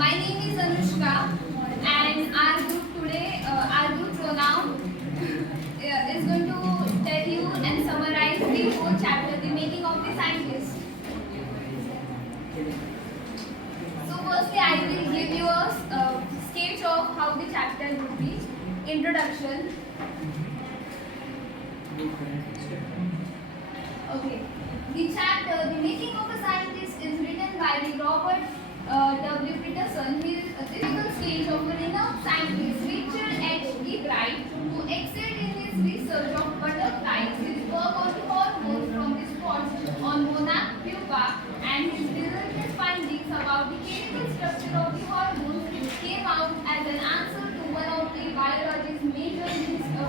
My name is Anushka, and our group today, our group pronoun is going to tell you and summarize the whole chapter, the making of the scientist. So firstly, I will give you a sketch of how the chapter will be. Introduction. Okay. The chapter, The Making of a Scientist, is written by the Robert W. Peterson. He is a typical stage of a renowned scientist, Richard H. E. Wright, who excelled in his research of butterflies. His work on the hormones from the spots on monarch pupa and his relentless findings about the chemical structure of the hormones came out as an answer to one of the biology's major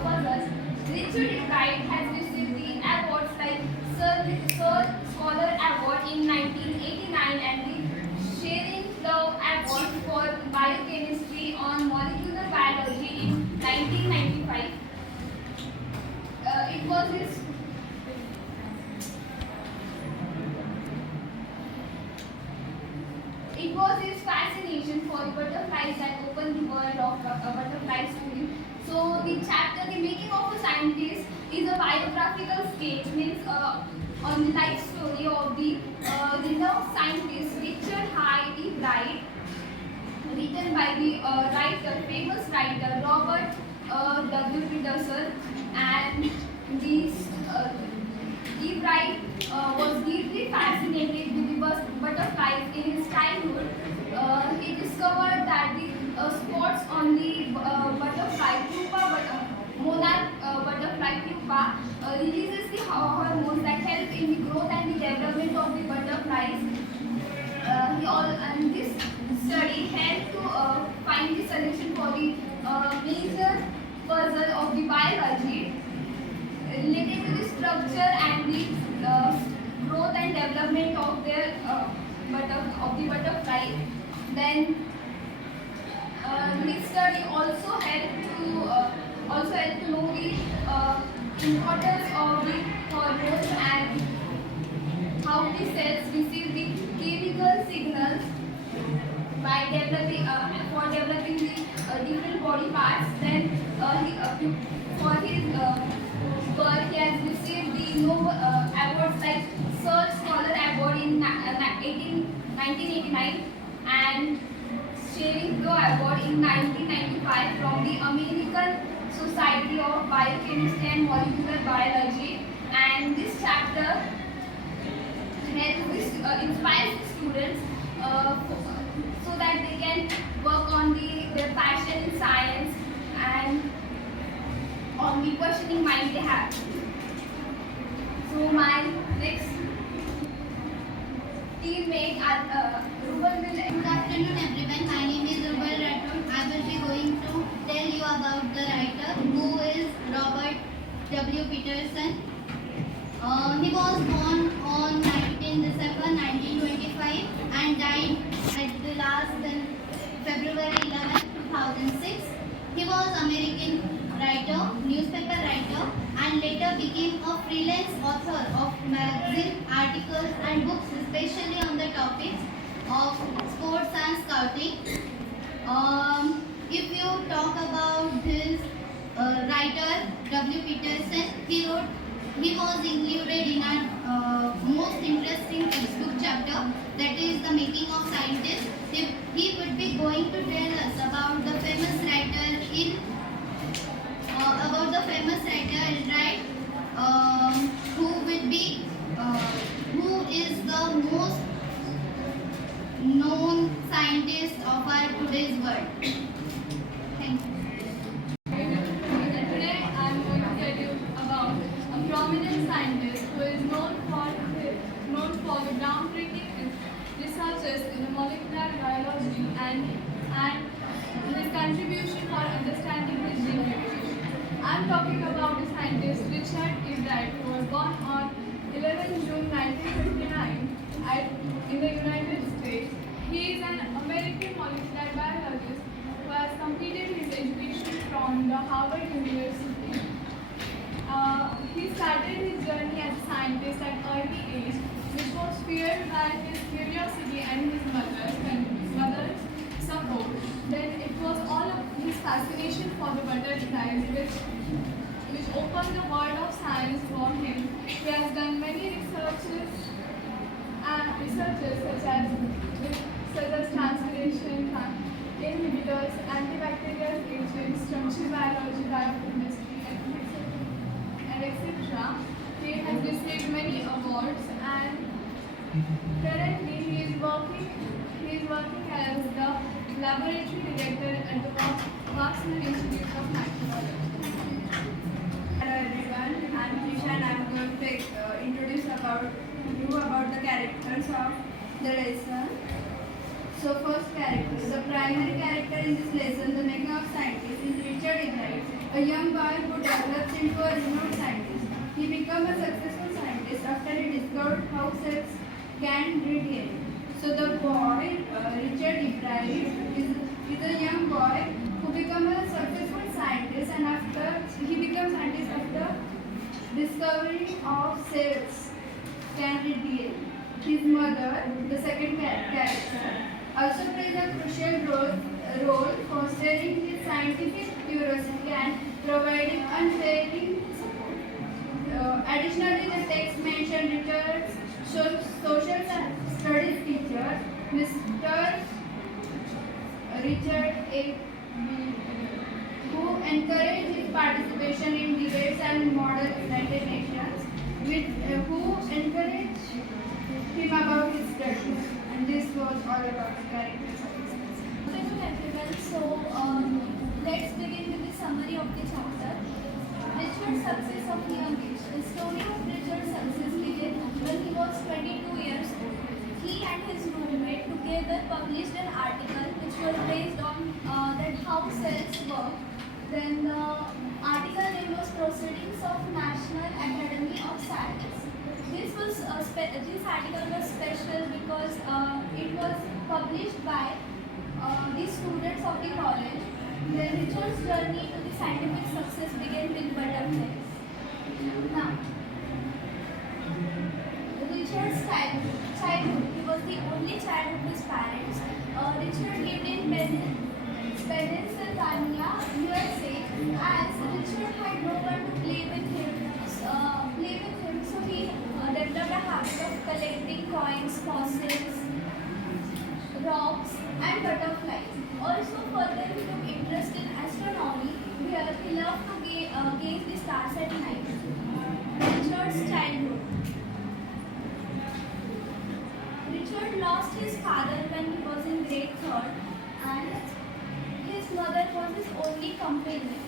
puzzles. Richard E. Wright has received the awards like Sir Scholar Award in 1989 and the Cherenkov Award for Biochemistry on Molecular Biology in 1995. It was his It was his fascination for the butterflies that opened the world of butterflies to him. So the chapter, The Making of a Scientist, is a biographical sketch, means on the life story of the renowned scientist Richard H. E. Wright, written by the famous writer Robert W. Peterson, and the E. Wright was deeply fascinated with the butterflies in his childhood. He discovered that the spots on the butterfly pupa, monarch butterfly pupa, releases the hormones that help in the growth and the development of the butterflies. And this study helped to find the solution for the major puzzle of the biology related to the structure and the growth and development of their of the butterfly. Then this study also helped to know the importance of the hormones and how the cells receive the chemical signals by developing for developing the different body parts. Then for his work, he has received the awards like Sir Scholar Award in 1989 and Cherenkov Award in 1995 from the American Society of Biochemistry and Molecular Biology. And this chapter inspires the students so that they can work on their passion in science and on the questioning mind they have. So my next teammate Rubal will. Good afternoon everyone, my name is Rubal Rathod. I will be going to tell you about the writer who is Robert W. Peterson. He was born on 19 December 1925 and died at the last February 11, 2006. He was American writer, newspaper writer, and later became a freelance author of magazine articles and books, especially on the topics of sports and scouting. If you talk about this writer W. Peterson, he was included in our most interesting textbook chapter, that is The Making of Scientists. He would be going to tell us about the famous writer Wright, who is the most known scientist of our today's world. Thank you. Today I am going to tell you about a prominent scientist who is known for the groundbreaking researches in molecular biology and his contribution for understanding the gene regulation. I am talking about the scientist Richard E. Wright, who was born on 11 June 1959 in the United States. He is an American molecular biologist who has completed his education from the Harvard University. He started his journey as a scientist at early age, which was fueled by his curiosity and his mother's opened the world of science for him. He has done many researches such as translation, inhibitors, antibacterial agents, structural biology, biochemistry, and etc. He has received many awards, and currently he is working as the laboratory director at the Waxman Institute of Microbiology. Hello everyone, I'm Krisha and I'm going to introduce about the characters of the lesson. So first character, the primary character in this lesson, the making of scientist, is Richard Ignite, a young boy who develops into a renowned scientist. He becomes a successful scientist after he discovered how cells can read DNA. So the boy, Richard Ibrahim, is a young boy who becomes a successful scientist, and after he becomes scientist after discovery of cells can read DNA. His mother, the second character, also plays a crucial role fostering his scientific curiosity and providing unwavering support. Additionally, the text mentioned Richard's social studies teacher, Mr. Richard A. who encouraged his participation in debates and model United Nations, who encouraged him about his studies. And this was all about the characters of this lesson. Hello everyone. Let's begin with the summary of the chapter. Richard's success of young age. The story of Richard's success began when he was 22 years old. He and his roommate together published an article which was based on that how cells work. Then the article name was Proceedings of National Academy of Science. This article was special because it was published by the students of the college. Then Richard's journey to the scientific success began with butterflies. Now, Richard's childhood. He was the only child of his parents. Richard lived in Pennsylvania, USA, as Richard had no one to play with him. So he developed a habit of collecting coins, fossils, rocks, and butterflies. Also, further he took interest in astronomy, where he loved to gaze the stars at night. Richard's childhood. Richard lost his father when he was in grade 3rd, and his mother was his only companion.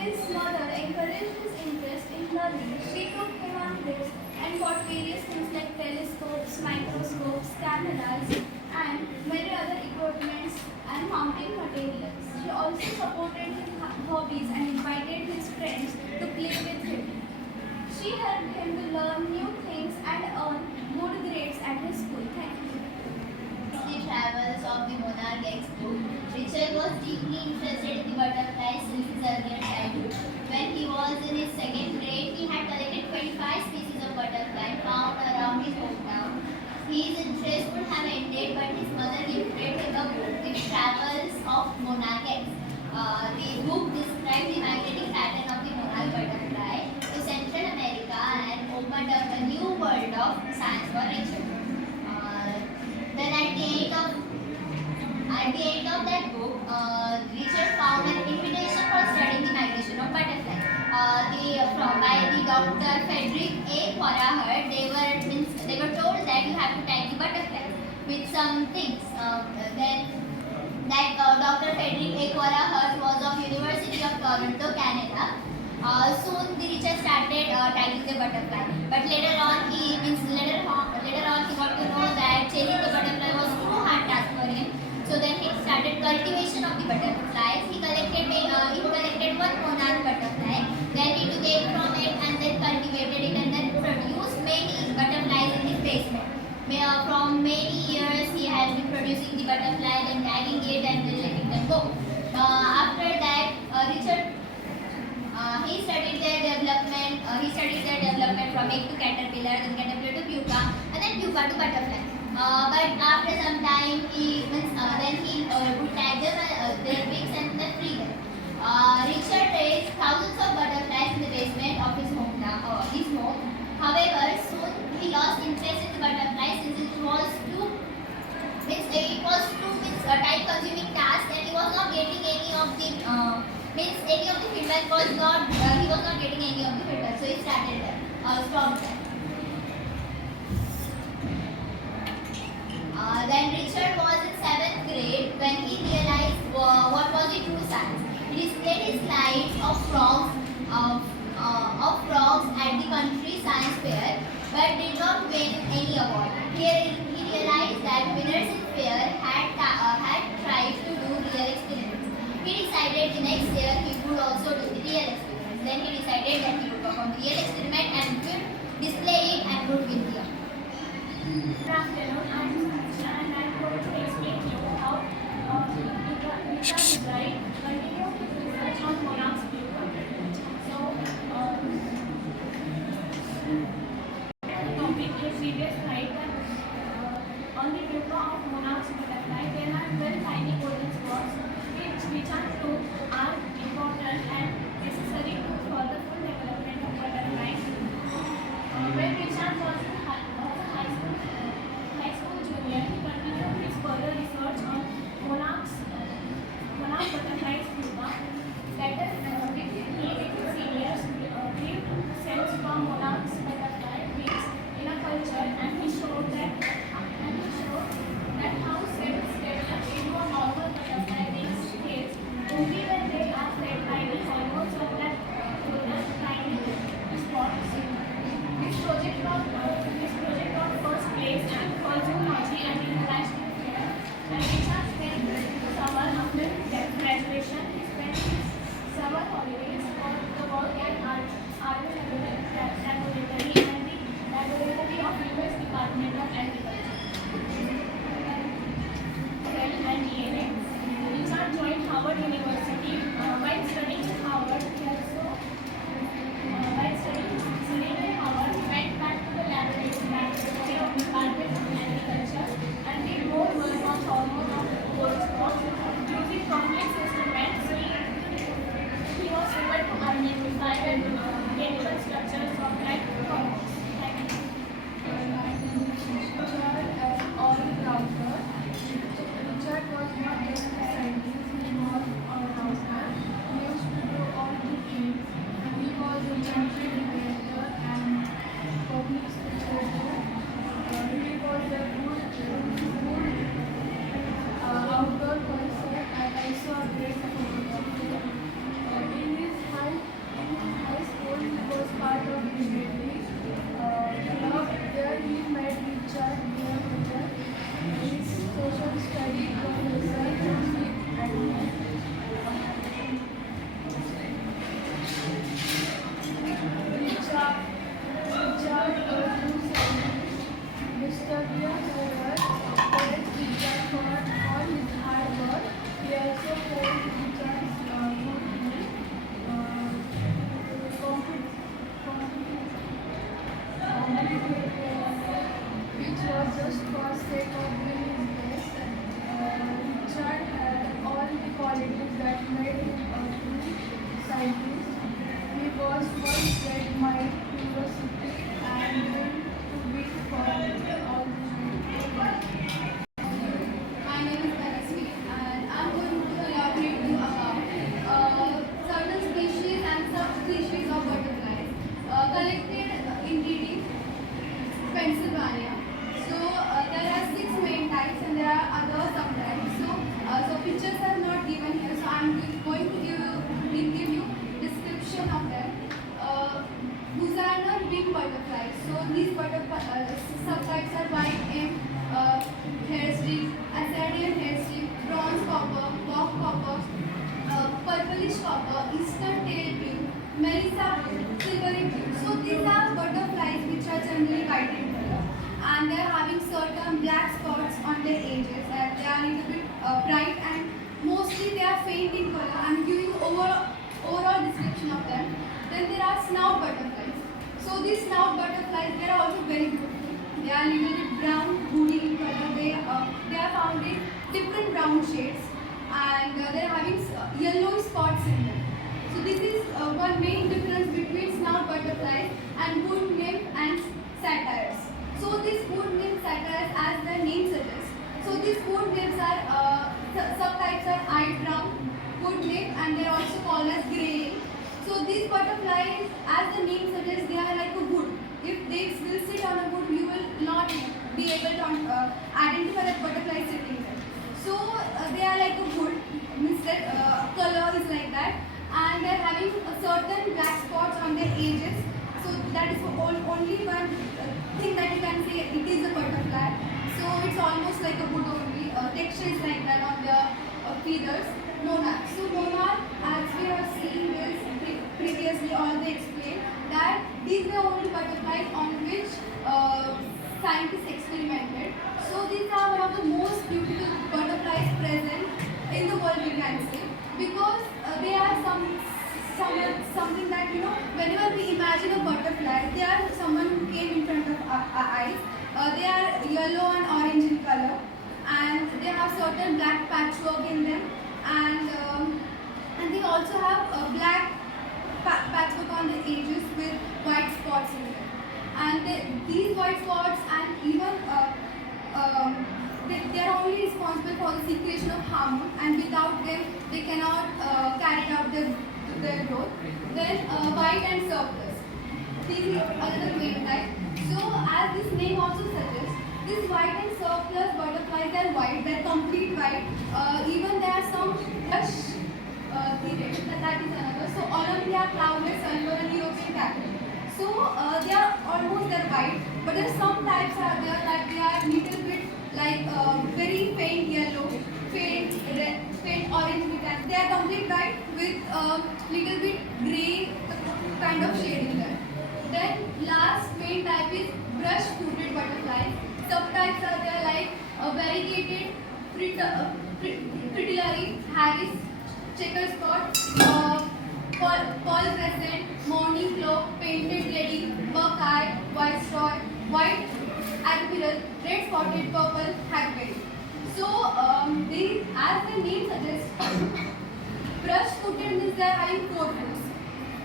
His mother encouraged his interest in learning. She took him on trips and bought various things like telescopes, microscopes, cameras, and many other equipments and mounting materials. She also supported his hobbies and invited his friends to play with him. She helped him to learn new things and earn good grades at his school. Thank you. The travels of the monarch explored. Richard was deeply interested in the butterflies since his earlier childhood. When he was in his second grade, he had collected 25 species of butterfly found around his hometown. His interest would have ended, but his mother gifted him a book, The Travels of Monarchs. The book described the migrating pattern of the monarch butterfly to Central America and opened up a new world of science for Richard. Then at the end of that book, Richard found an invitation for studying the migration of butterflies. By the Dr. Frederick A. Corahert, they were told that you have to tag the butterflies with some things. Dr. Frederick A. Corahert was of University of Toronto, Canada. Soon the Richard started tagging the butterfly, but later on he got to know that chasing the butterfly was too hard task for him. So then he started cultivation of the butterflies. He collected one monarch butterfly, then he took egg from it and then cultivated it and then produced many butterflies in his basement. From many years he has been producing the butterfly, then tagging it and then letting them go. After that, Richard he studied their development. From egg to caterpillar, then caterpillar to pupa, and then pupa to butterfly. But after some time, he would tag them, their wings and then free them. Richard raised thousands of butterflies in the basement it was too time-consuming task, and he was not getting any of the any of the feedback was not he was not getting any of the feedback, so he started there stopped there. Then Richard was in 7th grade when he realized what was the true science. He displayed his slides of frogs at the country science fair, but did not win any award. Here he realized that winners in fair had tried to do real experiments. He decided the next year he would also do the real experiments. Then he decided that he would perform the real experiment and would display it and would win the award. Good afternoon, I'm Sanisha and I'm going to explain to you how Rita Wright continued research on monarchs' pupa. So, the topic is previous slide that on the pupa of monarch's butterfly there are 12 tiny golden spots which are important and necessary for the full development of butterflies. When Richard was in high school junior, he continued his further research on monarch butterflies pupa. Later, with his seniors, grew cells from monarch butterfly wings in a culture, and he showed that how cells develop into a normal butterfly wing scales only when they are fed by the hormones of that tiny spots. This project got first place at Cosmology and International Fair, and Richard spent summer after graduation. He spent his summer holidays for the work at Army Laboratory and the Laboratory of U.S. Department of Agriculture. Cell and DNA. Richard joined Howard University. While studying at Howard, he also studying at Howard, he went back to the laboratory of Department of Agriculture and did more work on hormone of gold spots. Using complex instruments, he was able to identify and chemical structures of like hormones. Thank you. Richard as all-rounder. Richard was not just a scientist, he was all-rounder. He used to do all the things. He was a champion debater and public speaker too. He was a good outdoor person and also a great photographer. In his high school, he was part of the military club. There he met Richard Dearwater, his social study professor, whom he admired. Richard Mr. Dearwater praised Richard for all his hard work. He also praised Richard's which was just for sake of doing his best. Richard had all the qualities that made him a true scientist. He was first great mind, curiosity, and willing to be for all the My name is Tanasvi and I'm going to elaborate you about certain species and subspecies of butterflies collected in DD, Pennsylvania. So there are 6 main types and there are other subtypes. So pictures are not given here. So I'm going to give you description of them. Busaner wing butterflies. So these subtypes are white M, hairstreak, Asadian hairstreak, bronze copper, mock copper, purplish copper, eastern tail blue, Melissa silvery blue. So these are butterflies which are generally white in color, and they are having certain black spots on their edges, and they are a little bit bright, and mostly they are faint in color. I'm giving overall description of them. Then there are snout butterflies. So these snout butterflies, they are also very beautiful. They are a little bit brown, woody in color. They are found in different brown shades, and they are having yellow spots in them. So this is one main difference between snout butterflies and wood nymph and satyrs. So this wood nymph satyrs, as the name suggests, So these wood nymphs are some types are eye drum, wood nymph, and they are also called as grayling. So these butterflies, as the name suggests, they are like a wood. If they will sit on a wood, you will not be able to identify that butterfly sitting there. So they are like a wood, means that color is like that, and they are having a certain black spots on their edges. So that is only one thing that you can say it is a butterfly. So it's almost like a wood only. Texture is like that on the feathers. Monarch. So monarch, as we have seen this previously, already explained that these were only butterflies on which scientists experimented. So these are one of the most beautiful butterflies present in the world, we can say, because they are something that, you know, whenever we imagine a butterfly, they are someone who came in front of our eyes. They are yellow and orange in color, and they have certain black patchwork in them, and they also have a black patchwork on the edges with white spots in them. And these white spots and even they are only responsible for the secretion of hormone, and without them they cannot carry out their growth. Then white and surplus. These are the main type. So as this name also suggests, this white and surplus butterflies are white, they are complete white. Even there are some brush that is another. So Olympia, cloudlet, silver, and European cattle. So they are almost they're white, but there are some types are there that they are little bit like very faint yellow, faint red, faint orange. They are complete white with little bit grey kind of shade in there. Then last main type is brush-footed butterflies. Subtypes are there like variegated, fritillary, Harris, checker spot, pearl crescent, morning glow, painted lady, buckeye, white straw, white admiral, red spotted, purple hackberry. So these, as the name suggests, brush-footed means they are having 4 feet.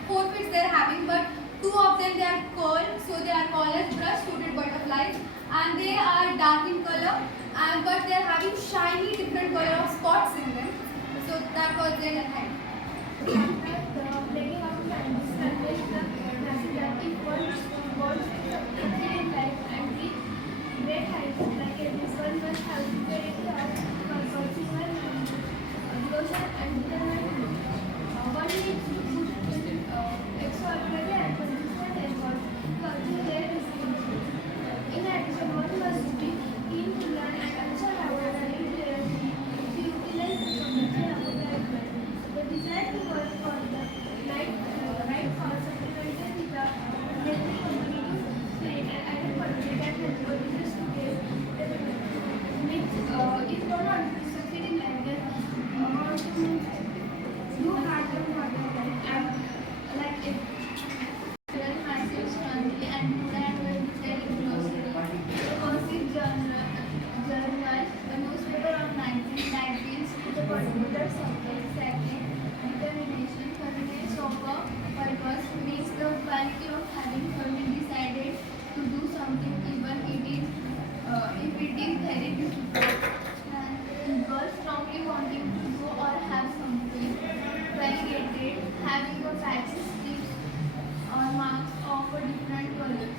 4 feet they are having, but 2 of them they are curled, so they are called as brush-footed butterflies, and they are dark in color, but they are having shiny different color of spots in them. So that was their hand. The plaguing of scientists conveys the message that if one wants to succeed in life and reach great heights like this, one must have superiority of consumer devotion and determination. One needs to put extraordinary and consistent effort to achieve their destiny. In addition, one must be keen to learn and answer our curiosity to utilize the technology of the well. The desire to work for the right cause supplemented with the healthy competitive spirit and added quality can help the business to get development. If one wants to succeed in life, then how to do hard work for the life and like it. Massive strongly and today I'm going to tell you grocery. The Gossip Journal, the newspaper of 1990s, the particular subject setting, determination, coordinates of a purpose, means the quality of having firmly decided to do something even if it is very difficult. And girls strongly wanting to do or have something. Variegated, having a patches, tips, or marks of a different colors.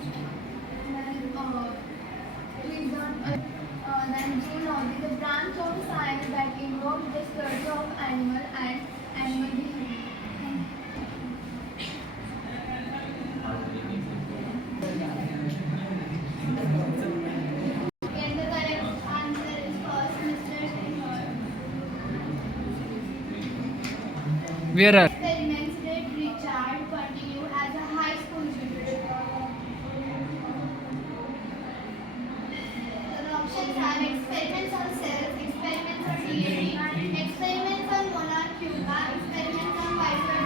Then zoology, the branch of science that involves the study of animal and animal behavior. And the correct answer is first, Mr. Where are Experiments did Richard continue as a high school student. The options are experiments on cells, experiments on DNA, experiments on monarch pupa, experiments on viper,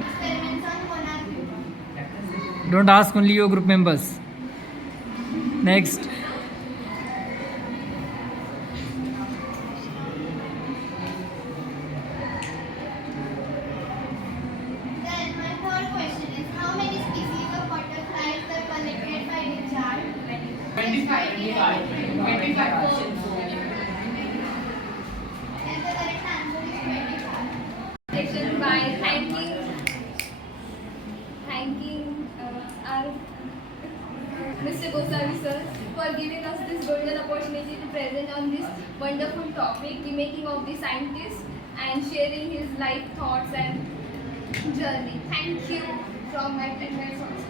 experiments on monarch pupa. don't ask only your group members. Next. Then my third question is, how many species of butterflies were collected by Richard? 25. 25. And the correct answer is 25. Section by thanking our Mr. Goswami sir for giving us this golden opportunity to present on this wonderful topic, the making of the scientist, and sharing his life thoughts and journey. Thank you from my friends also.